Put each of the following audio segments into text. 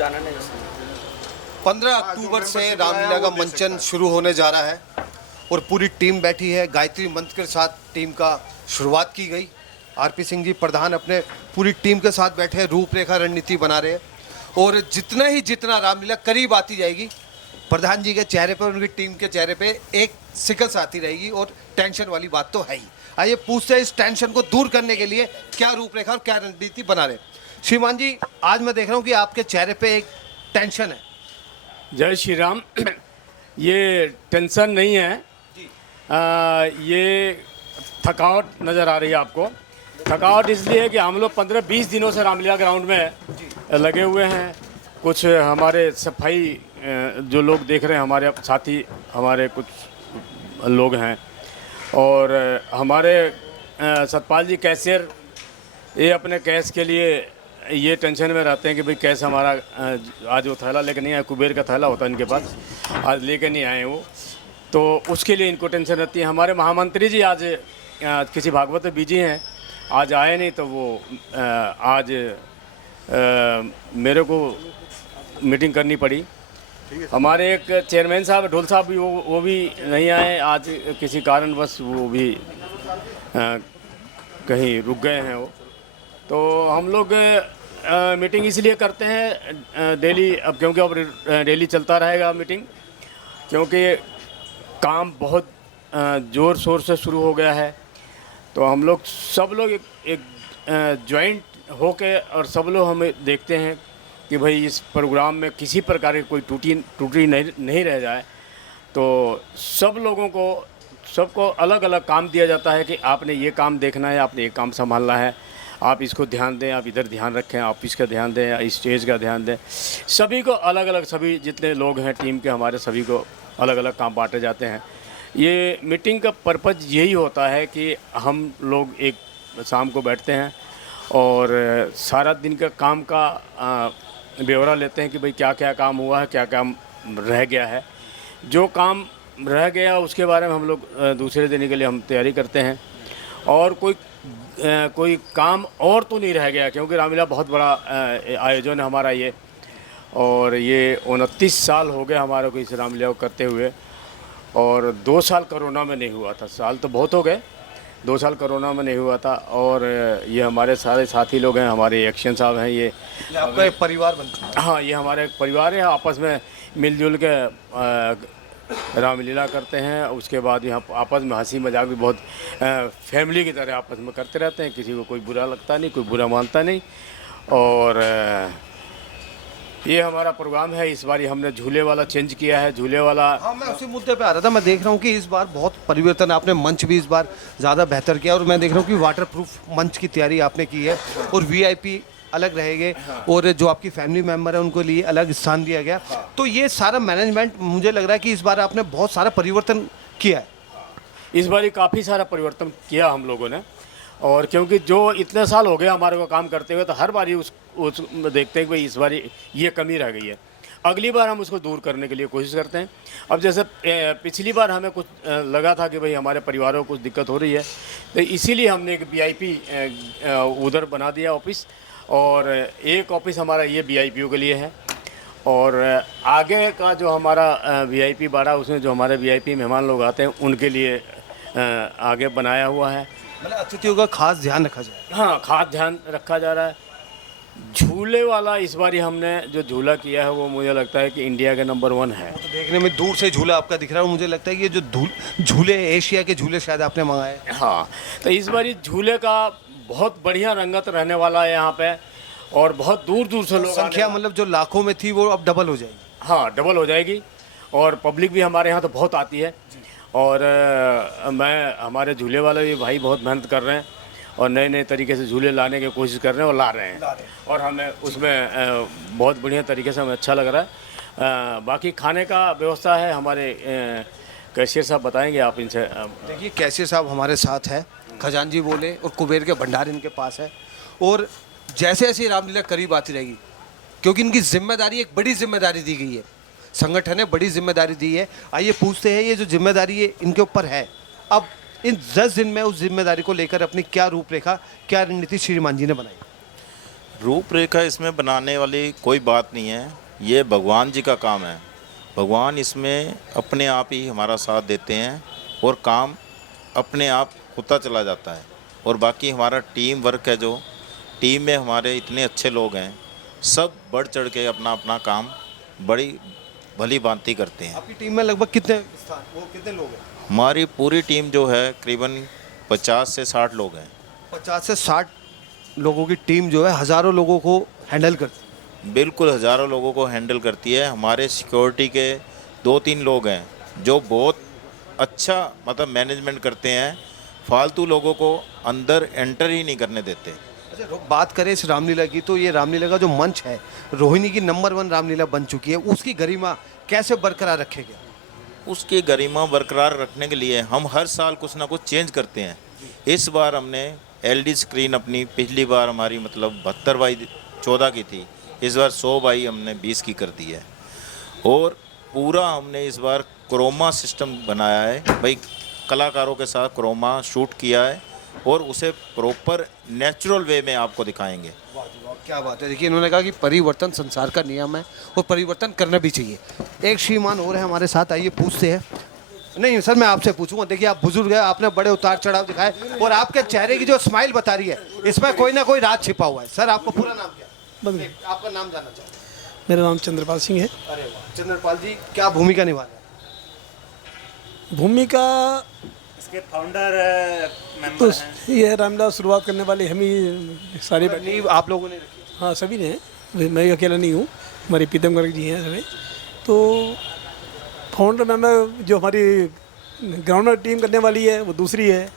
जाना नहीं। 15 अक्टूबर से रामलीला का मंचन शुरू होने जा रहा है और पूरी टीम बैठी है। गायत्री मंत्र के साथ टीम का शुरुआत की गई। आरपी सिंह जी प्रधान अपने पूरी टीम के साथ बैठे हैं, रूपरेखा रणनीति बना रहे हैं। और जितना रामलीला करीब आती जाएगी, प्रधान जी के चेहरे पर, उनकी टीम के चेहरे पे एक सिकस आती रहेगी और टेंशन वाली बात तो है ही। आइए पूछते हैं इस टेंशन को दूर करने के लिए क्या रूपरेखा और क्या रणनीति बना रहे। श्रीमान जी, आज मैं देख रहा हूँ कि आपके चेहरे पे एक टेंशन है। जय श्री राम। ये टेंशन नहीं है, ये थकावट नज़र आ रही है आपको। थकावट इसलिए है कि हम लोग 15-20 दिनों से रामलीला ग्राउंड में लगे हुए हैं। कुछ हमारे सफाई जो लोग देख रहे हैं, हमारे साथी, हमारे कुछ लोग हैं, और हमारे सतपाल जी कैशियर, ये अपने कैश के लिए ये टेंशन में रहते हैं कि भाई कैश हमारा आज वो थैला लेके नहीं आया, कुबेर का थैला होता है इनके पास, आज लेके नहीं आए वो, तो उसके लिए इनको टेंशन रहती है। हमारे महामंत्री जी आज किसी भागवत में बिजी हैं, आज आए नहीं, तो वो आज मेरे को मीटिंग करनी पड़ी। हमारे एक चेयरमैन साहब ढोल साहब भी वो भी नहीं आए आज, किसी कारणवश वो भी कहीं रुक गए हैं वो। तो हम लोग मीटिंग इसलिए करते हैं डेली, अब क्योंकि अब डेली चलता रहेगा मीटिंग, क्योंकि काम बहुत ज़ोर शोर से शुरू हो गया है। तो हम लोग सब लोग एक जॉइंट होके और सब लोग हमें देखते हैं कि भाई इस प्रोग्राम में किसी प्रकार की कोई टूटी नहीं रह जाए। तो सब लोगों को, सबको अलग अलग काम दिया जाता है कि आपने ये काम देखना है, आपने ये काम संभालना है, आप इसको ध्यान दें, आप इधर ध्यान रखें, आप इसका ध्यान दें, स्टेज का ध्यान दें। सभी को अलग अलग, सभी जितने लोग हैं टीम के हमारे, सभी को अलग अलग काम बांटे जाते हैं। ये मीटिंग का पर्पज़ यही होता है कि हम लोग एक शाम को बैठते हैं और सारा दिन का काम का ब्यौरा लेते हैं कि भाई क्या क्या काम हुआ है, क्या काम रह गया है। जो काम रह गया उसके बारे में हम लोग दूसरे दिन के लिए हम तैयारी करते हैं। और कोई काम और तो नहीं रह गया, क्योंकि रामलीला बहुत बड़ा आयोजन है हमारा ये, और ये 29 साल हो गए हमारे को इस रामलीला को करते हुए। और 2 साल कोरोना में नहीं हुआ था, साल तो बहुत हो गए, 2 साल कोरोना में नहीं हुआ था। और ये हमारे सारे साथी लोग हैं, हमारे एक्शन साहब हैं, ये आपका एक परिवार बन चुका है। हाँ, ये हमारे एक परिवार है, आपस में मिलजुल के रामलीला करते हैं। उसके बाद यहाँ आपस में हंसी मजाक भी बहुत फैमिली की तरह आपस में करते रहते हैं। किसी को कोई बुरा लगता नहीं, कोई बुरा मानता नहीं। और ये हमारा प्रोग्राम है। इस बार हमने झूले वाला चेंज किया है, झूले वाला। हाँ, मैं उसी मुद्दे पे आ रहा था। मैं देख रहा हूँ कि इस बार बहुत परिवर्तन, आपने मंच भी इस बार ज़्यादा बेहतर किया, और मैं देख रहा हूँ कि वाटर प्रूफ मंच की तैयारी आपने की है, और वीआईपी अलग रहेंगे, और जो आपकी फैमिली मेम्बर है उनको लिए अलग स्थान दिया गया। तो ये सारा मैनेजमेंट, मुझे लग रहा है कि इस बार आपने बहुत सारा परिवर्तन किया है। इस बार काफ़ी सारा परिवर्तन किया हम लोगों ने। और क्योंकि जो इतने साल हो गए हमारे को काम करते हुए, तो हर बार उस देखते हैं कि भाई इस बार ये कमी रह गई है, अगली बार हम उसको दूर करने के लिए कोशिश करते हैं। अब जैसे पिछली बार हमें कुछ लगा था कि भाई हमारे परिवारों को कुछ दिक्कत हो रही है, तो इसीलिए हमने एक वीआईपी उधर बना दिया ऑफिस, और एक ऑफिस हमारा ये वीआईपीओ के लिए है। और आगे का जो हमारा वीआईपी बाड़ा, उसमें जो हमारे वीआईपी मेहमान लोग आते हैं उनके लिए आगे बनाया हुआ है। मतलब अतिथियों का खास ध्यान रखा जाए। हाँ, खास ध्यान रखा जा रहा है। झूले वाला इस बार हमने जो झूला किया है वो मुझे लगता है कि इंडिया के नंबर 1 है। तो देखने में दूर से झूला आपका दिख रहा है, मुझे लगता है कि ये जो झूले, एशिया के झूले शायद आपने मंगाए। हाँ, तो इस बार झूले का बहुत बढ़िया रंगत रहने वाला है यहाँ पे, और बहुत दूर दूर से लोग, संख्या मतलब जो लाखों में थी वो अब डबल हो जाएगी। हाँ, डबल हो जाएगी। और पब्लिक भी हमारे यहाँ तो बहुत आती है। और हमारे झूले वाले भी भाई बहुत मेहनत कर रहे हैं और नए नए तरीके से झूले लाने की कोशिश कर रहे हैं और ला रहे हैं, और हमें उसमें बहुत बढ़िया तरीके से हमें अच्छा लग रहा है। बाकी खाने का व्यवस्था है, हमारे कैशियर साहब बताएंगे, आप इनसे। देखिए, कैशियर साहब हमारे साथ है, खजांजी बोले, और कुबेर के भंडार इनके पास है। और जैसे जैसे रामलीला करीब आती रहेगी, क्योंकि इनकी जिम्मेदारी, एक बड़ी जिम्मेदारी दी गई है, संगठन ने बड़ी जिम्मेदारी दी है। आइए पूछते हैं, ये जो जिम्मेदारी है इनके ऊपर है, अब इन 10 दिन में उस जिम्मेदारी को लेकर अपनी क्या रूपरेखा, क्या रणनीति श्रीमान जी ने बनाई? रूपरेखा इसमें बनाने वाली कोई बात नहीं है, ये भगवान जी का काम है। भगवान इसमें अपने आप ही हमारा साथ देते हैं और काम अपने आप होता चला जाता है। और बाकी हमारा टीम वर्क है, जो टीम में हमारे इतने अच्छे लोग हैं, सब बढ़ चढ़ के अपना अपना काम बड़ी भली भांति करते हैं। आपकी टीम में लगभग कितने लोग हैं? हमारी पूरी टीम जो है करीबन 50 से 60 लोग हैं। 50 से 60 लोगों की टीम जो है हज़ारों लोगों को हैंडल करती है। बिल्कुल हज़ारों लोगों को हैंडल करती है। हमारे सिक्योरिटी के 2-3 लोग हैं जो बहुत अच्छा मतलब मैनेजमेंट करते हैं, फालतू लोगों को अंदर एंटर ही नहीं करने देते। अच्छा, बात करें इस रामलीला की, तो ये रामलीला का जो मंच है, रोहिणी की नंबर 1 रामलीला बन चुकी है, उसकी गरिमा कैसे बरकरार रखेगा? उसकी गरिमा बरकरार रखने के लिए हम हर साल कुछ ना कुछ चेंज करते हैं। इस बार हमने एलईडी स्क्रीन अपनी, पिछली बार हमारी मतलब 72x14 की थी, इस बार 100x हमने 20 की कर दी है। और पूरा हमने इस बार क्रोमा सिस्टम बनाया है भाई, कलाकारों के साथ क्रोमा शूट किया है और उसे प्रॉपर नेचुरल वे में आपको दिखाएंगे। क्या बात है। देखिए, इन्होंने कहा कि परिवर्तन संसार का नियम है और परिवर्तन करना भी चाहिए। एक श्रीमान और है हमारे साथ, आइए पूछते हैं। नहीं सर, मैं आपसे पूछूंगा। देखिए, आप बुजुर्ग हैं, आपने बड़े उतार चढ़ाव दिखाए और आपके चेहरे की जो स्माइल बता रही है, इसमें कोई ना कोई राज छिपा हुआ है। सर, आपका पूरा नाम क्या है? आपका नाम जानना चाहते हैं। मेरा नाम चंद्रपाल सिंह है। अरे वाह, चंद्रपाल जी, क्या भूमिका निभा रहे हैं? भूमिका इसके फाउंडर तो मेंबर हैं। ये रामलीला शुरुआत करने वाले हम ही सारे बैठे। नींव आप लोगों ने रखी? हाँ, सभी ने हैं, मैं अकेला नहीं हूँ, हमारे प्रीतम गर्ग जी हैं सभी। तो फाउंडर मेंबर जो हमारी ग्राउंडर टीम करने वाली है वो दूसरी है,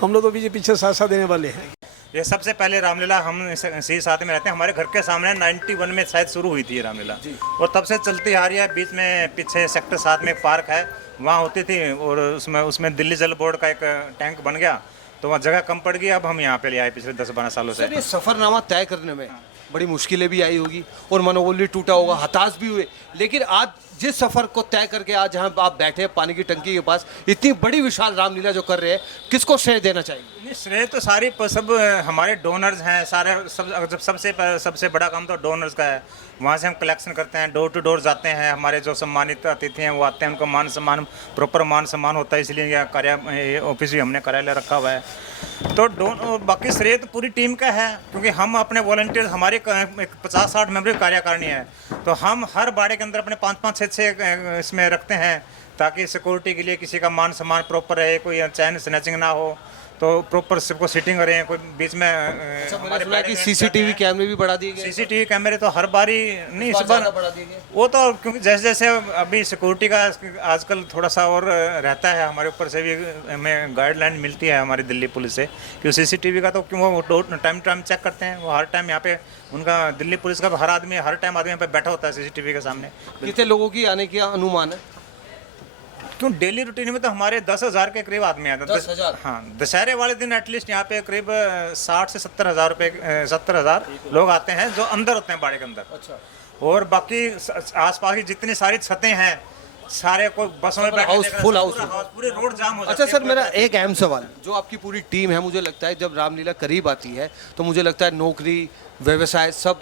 हम लोग तो पीछे साथ साथ देने वाले हैं। ये सबसे पहले रामलीला हम इसी साथ में रहते हैं। हमारे घर के सामने 91 में शायद शुरू हुई थी ये रामलीला, और तब से चलती आ रही है। बीच में पीछे सेक्टर 7 में एक पार्क है, वहाँ होती थी, और उसमें दिल्ली जल बोर्ड का एक टैंक बन गया, तो वहाँ जगह कम पड़ गई। अब हम यहाँ पे ले आए पिछले 10-12 सालों से। सर, ये सफरनामा तय करने में बड़ी मुश्किलें भी आई होगी और मनोबल भी टूटा होगा, हताश भी हुए, लेकिन आज जिस सफर को तय करके आज जहाँ आप बैठे हैं पानी की टंकी के पास, इतनी बड़ी विशाल रामलीला जो कर रहे हैं, किसको श्रेय देना चाहिए? नहीं, श्रेय तो सारी सब हमारे डोनर्स हैं सारे। जब सबसे बड़ा काम तो डोनर्स का है। वहाँ से हम कलेक्शन करते हैं, डोर टू डोर जाते हैं। हमारे जो सम्मानित अतिथि हैं वो आते हैं, उनको मान सम्मान, प्रॉपर मान सम्मान होता है, इसलिए यह ऑफिस भी हमने कार्यालय रखा हुआ है। तो बाकी श्रेय तो पूरी टीम का है, क्योंकि हम अपने वॉलंटियर्स, हमारे 50-60 मेंबर कार्यकारिणी है, तो हम हर बाड़े के अंदर अपने 5-5-6 इसमें रखते हैं, ताकि सिक्योरिटी के लिए किसी का मान सम्मान प्रॉपर रहे, कोई चैन स्नैचिंग ना हो, तो प्रॉपर सबको सिटिंग करें। कोई बीच में मैंने सुना है कि सीसीटीवी कैमरे भी बढ़ा दिए गए। सीसीटीवी कैमरे तो हर बारी नहीं, इस बार बढ़ा दिए गए। वो तो क्योंकि जैसे जैसे अभी सिक्योरिटी का आजकल थोड़ा सा और रहता है, हमारे ऊपर से भी हमें गाइडलाइन मिलती है हमारी दिल्ली पुलिस से कि सीसीटीवी का तो क्यों वो टाइम चेक करते हैं। वो हर टाइम यहाँ पे उनका दिल्ली पुलिस का हर टाइम आदमी यहाँ पे बैठा होता है सीसीटीवी के सामने। कितने लोगों की आने का अनुमान है? क्यों डेली रूटीन में तो हमारे 10,000 के करीब आदमी आते हैं। 10,000? हाँ, दशहरे वाले दिन एटलीस्ट यहाँ पे करीब 60 से 70,000 लोग आते हैं, जो अंदर होते हैं बाड़े के अंदर। अच्छा। और बाकी आसपास की जितनी सारी छतें हैं, सारे को बसों में फुल हाउस पूरे रोड जाम हो जाते अच्छा हैं। सर, मेरा एक अहम सवाल, जो आपकी पूरी टीम है, मुझे लगता है जब रामलीला करीब आती है तो मुझे लगता है नौकरी, व्यवसाय सब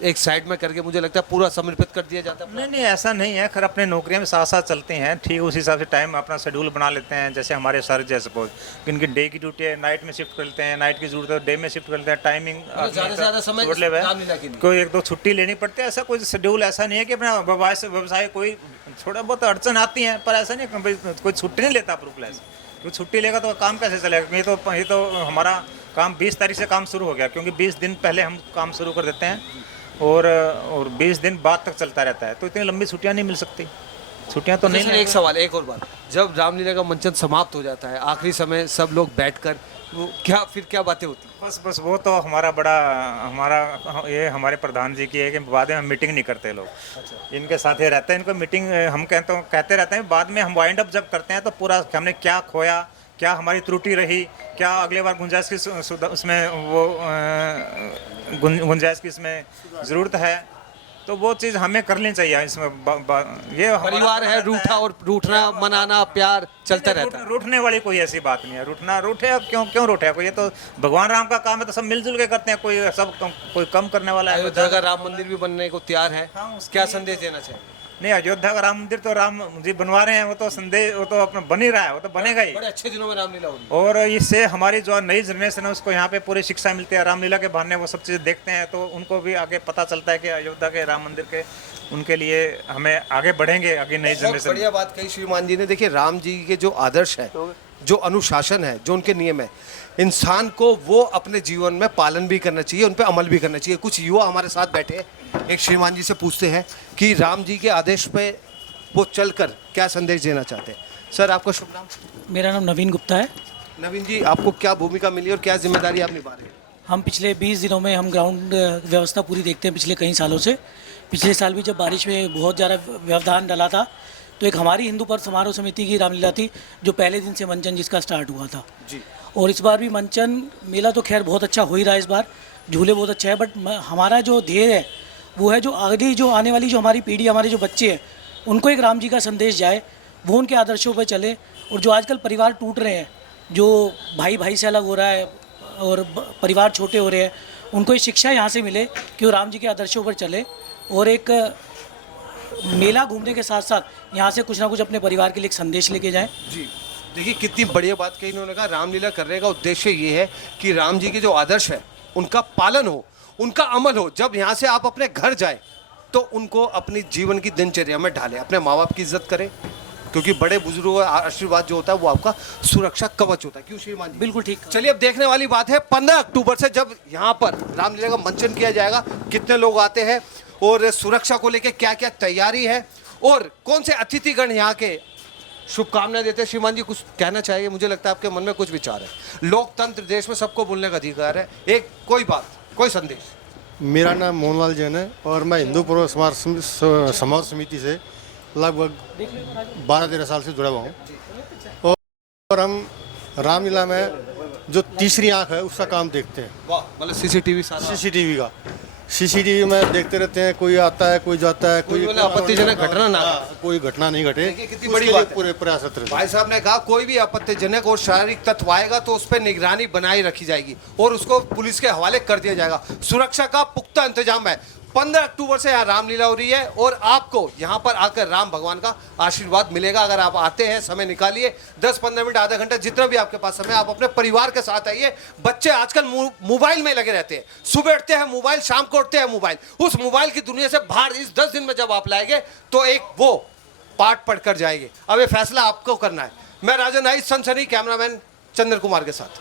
एक साइड में करके मुझे लगता है पूरा समर्पित कर दिया जाता है। नहीं, ऐसा नहीं है। खैर, अपने नौकरियां में साथ साथ चलते हैं, ठीक उस हिसाब से टाइम अपना शेड्यूल बना लेते हैं। जैसे हमारे सर, जैसे सपोज इनकी डे की ड्यूटी है, नाइट में शिफ्ट कर लेते हैं, नाइट की जरूरत है डे में शिफ्ट कर लेते हैं। टाइमिंग ज़्यादा समय कोई 1-2 छुट्टी लेनी पड़ती है। ऐसा कोई शेड्यूल ऐसा नहीं है कि अपना व्यवसाय कोई थोड़ा बहुत अड़चन आती है, पर ऐसा नहीं है कोई छुट्टी नहीं लेता प्रूफ क्लास। क्योंकि छुट्टी लेगा तो काम कैसे चलेगा? ये तो हमारा काम 20 तारीख से काम शुरू हो गया, क्योंकि 20 दिन पहले हम काम शुरू कर देते हैं और 20 दिन बाद तक चलता रहता है। तो इतनी लंबी छुट्टियां नहीं मिल सकती, छुट्टियां तो नहीं। एक सवाल, एक और बात, जब रामलीला का मंचन समाप्त हो जाता है, आखिरी समय सब लोग बैठकर फिर क्या बातें होती हैं? बस वो तो हमारे प्रधान जी की है कि बाद में हम मीटिंग नहीं करते लोग। अच्छा। इनके साथ ही रहते हैं, इनको मीटिंग हम कहते रहते हैं। बाद में हम वाइंड अप जब करते हैं तो पूरा हमने क्या खोया, क्या हमारी त्रुटि रही, क्या अगले बार गुंजाइश की उसमें वो गुंजाइश की इसमें ज़रूरत है, तो वो चीज़ हमें करनी चाहिए इसमें ये हमारा परिवार है, रूठा और रूठना, मनाना, प्यार चलता रहता है। रूठने वाली कोई ऐसी बात नहीं है। रूठे क्यों रूठे कोई, ये तो भगवान राम का काम है, तो सब मिलजुल के करते हैं, कोई सब कोई कम करने वाला है। अयोध्या का राम मंदिर भी बनने को तैयार है, क्या संदेश देना चाहिए? नहीं, अयोध्या का राम मंदिर तो राम जी बनवा रहे हैं, वो तो संदेश वो तो अपना बन ही रहा है, वो तो बनेगा ही। बड़े अच्छे दिनों में रामलीला होगी और इससे हमारी जो नई जनरेशन है उसको यहाँ पे पूरी शिक्षा मिलती है, रामलीला के बहाने वो सब चीज़ें देखते हैं, तो उनको भी आगे पता चलता है कि अयोध्या के राम मंदिर के उनके लिए हमें आगे बढ़ेंगे, आगे नई बहुत जनरेशन। बढ़िया बात कही श्रीमान जी ने। देखिए, राम जी के जो आदर्श है, जो अनुशासन है, जो उनके नियम है, इंसान को वो अपने जीवन में पालन भी करना चाहिए, उन पर अमल भी करना चाहिए। कुछ युवा हमारे साथ बैठे हैं, एक श्रीमान जी से पूछते हैं कि राम जी के आदेश पे वो चलकर क्या संदेश देना चाहते हैं। सर, आपका शुभ नाम? मेरा नाम नवीन गुप्ता है। नवीन जी, आपको क्या भूमिका मिली और क्या जिम्मेदारी आप निभा रहे हैं? हम पिछले 20 दिनों में हम ग्राउंड व्यवस्था पूरी देखते हैं पिछले कई सालों से। पिछले साल भी जब बारिश में बहुत ज़्यादा व्यवधान डला था, तो एक हमारी हिंदू पर्व समारोह समिति की रामलीला थी, जो पहले दिन से मंचन जिसका स्टार्ट हुआ था जी। और इस बार भी मंचन मेला तो खैर बहुत अच्छा हो ही रहा है इस बार, झूले बहुत अच्छा है, बट हमारा जो ध्येय है वो है जो आगे जो आने वाली जो हमारी पीढ़ी, हमारे जो बच्चे हैं, उनको एक राम जी का संदेश जाए, वो उनके आदर्शों पर चले। और जो आजकल परिवार टूट रहे हैं, जो भाई भाई से अलग हो रहा है और परिवार छोटे हो रहे हैं, उनको ये शिक्षा यहाँ से मिले कि वो राम जी के आदर्शों पर चले और एक मेला घूमने के साथ साथ यहाँ से कुछ ना कुछ अपने परिवार के लिए एक संदेश लेके जाएं। जी, देखिए कितनी बढ़िया बात कही इन्होंने। कहा रामलीला करने का उद्देश्य ये है कि राम जी के जो आदर्श है उनका पालन हो, उनका अमल हो। जब यहाँ से आप अपने घर जाए तो उनको अपनी जीवन की दिनचर्या में ढालें, अपने माँ बाप की इज्जत करें, क्योंकि बड़े बुजुर्गों का आशीर्वाद जो होता है वो आपका सुरक्षा कवच होता है। क्यों श्रीमान जी? बिल्कुल ठीक। चलिए, अब देखने वाली बात है 15 अक्टूबर से जब यहाँ पर रामलीला का मंचन किया जाएगा, कितने लोग आते हैं और सुरक्षा को लेकर क्या क्या तैयारी है और कौन से अतिथिगण यहाँ के शुभकामनाएं देते हैं। श्रीमान जी, कुछ कहना चाहिए? मुझे लगता है आपके मन में कुछ विचार है। लोकतंत्र, देश में सबको बोलने का अधिकार है, एक कोई बात, कोई संदेश। मेरा नाम मोहनलाल जैन है और मैं हिंदू पूर्व समाज समिति से लगभग 12-13 साल से जुड़ा हुआ हूँ और हम रामलीला में जो तीसरी आंख है उसका काम देखते हैं। वाह, मतलब सीसीटीवी का सीसीटीवी में देखते रहते हैं, कोई आता है, कोई जाता है, कोई आपत्तिजनक घटना ना, कोई घटना नहीं घटे, कितनी बड़ी बात है। पूरे प्रयासरत रहते हैं। भाई साहब ने कहा कोई भी आपत्तिजनक और शारीरिक तत्व आएगा तो उस पर निगरानी बनाई रखी जाएगी और उसको पुलिस के हवाले कर दिया जाएगा। सुरक्षा का पुख्ता इंतजाम है। 15 अक्टूबर से यहाँ रामलीला हो रही है और आपको यहाँ पर आकर राम भगवान का आशीर्वाद मिलेगा। अगर आप आते हैं, समय निकालिए, 10-15 मिनट, आधा घंटा, जितना भी आपके पास समय, आप अपने परिवार के साथ आइए। बच्चे आजकल मोबाइल में लगे रहते हैं, सुबह उठते हैं मोबाइल, शाम को उठते हैं मोबाइल। उस मोबाइल की दुनिया से बाहर इस 10 दिन में जब आप लाएंगे तो एक वो पाठ पढ़कर जाएंगे। अब ये फैसला आपको करना है। मैं राजन आई, सनसनी कैमरामैन चंद्र कुमार के साथ।